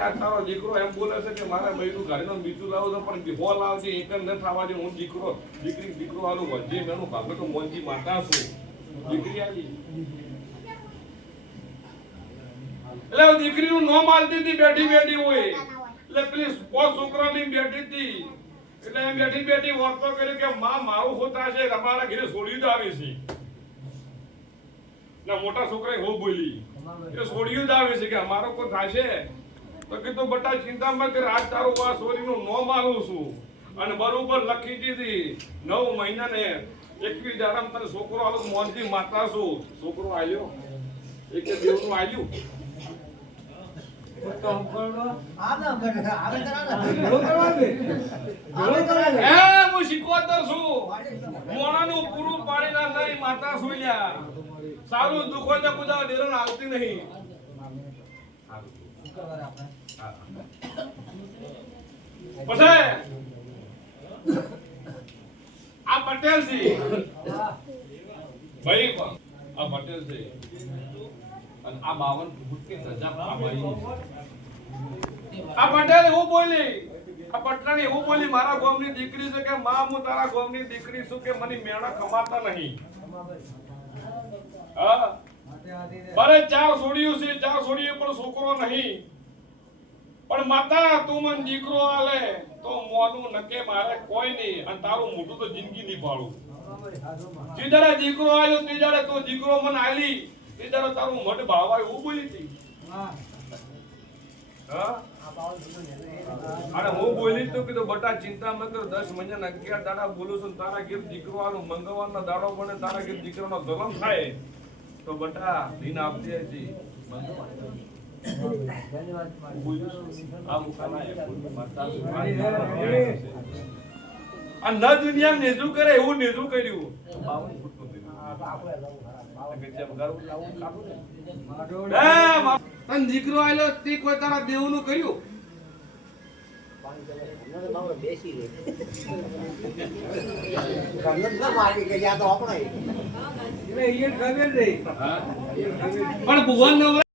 આ તારો દીકરો એમ બોલે છે કે મારા બૈરું ગાડીનો બીજું લાવું તો પણ હો લાવજે એક જ ન થવા દે હું દીકરો આલું વજે મેનું ભાગે તો મોંજી માતા છું દીકરી આવી એટલે દીકરીનું નો માલતી હતી બેઠી હોય એટલે પેલી પોત છોકરાની બેઠી હતી એટલે એમ બેઠી વર્તો કર્યું કે માં મારું હોતા છે અમારા ઘરે છોડી આવી છે ના મોટા છોકરાએ હો બોલી એ છોડ્યું જ આવે છે કે અમારો કોઈ થાશે તો કીધું બટા ચિંતા મત કર આજ તારું આ છોરીનું નો માલું છું અને બરોબર લખી દીધી 9 મહિના ને 21 દાડામ તને છોકરો આલો મોંજી માતા છું છોકરો આવ્યો એક દેવનું આવ્યું તો હમ કરો આવે હું શીખવાતો છું મોણાનું પૂરું પાડી ના નહીં માતા સુઈયા સારું દુખો તો કુદા ડેરણ આવતી નહીં પછી આ પટેલ છે ભાઈ આ પટેલ છે અને આ 52 ફૂટની સજા આ ભાઈ આ પટેલ એવું બોલી આ પટરાણી એવું બોલી મારા ગામની દીકરી છે કે માં હું તારા ગામની દીકરી છું કે મને મેણા ખમાતા નહીં હા અરે ચાર છોડ્યું છે ચાર છોડીએ પણ છોકરો નહીં પણ માતા તું મને દીકરો આલે તો મોનું નકે મારે કોઈ નહીં અને તારું મોટું તો જિંદગી નહીં પાડું જીદાડે દીકરો આવ્યો તીજાડે તો દીકરો મને આલી તીજાડે તારું મઢ ભાળવા એવું બોલી હતી હા અરે હું બોલી તો કીધું બટા ચિંતા મત કર 10 મહિના 11 દાડા બોલું છું તારા ઘેર દીકરો આલો મંગળવારનો દાડો બને તારા ઘેર દીકરાનો જન્મ થાય તો બટા દિન આપતી હતી આ મુકાના માતા આ ન દુનિયા નેજુ કરે એવું નેજુ કર્યું 52 ફૂટનું તન દીકરો આલ્યો તે કોઈ તારા દેવનું કર્યું એટલે એ ખબર નહીં પણ ભગવાન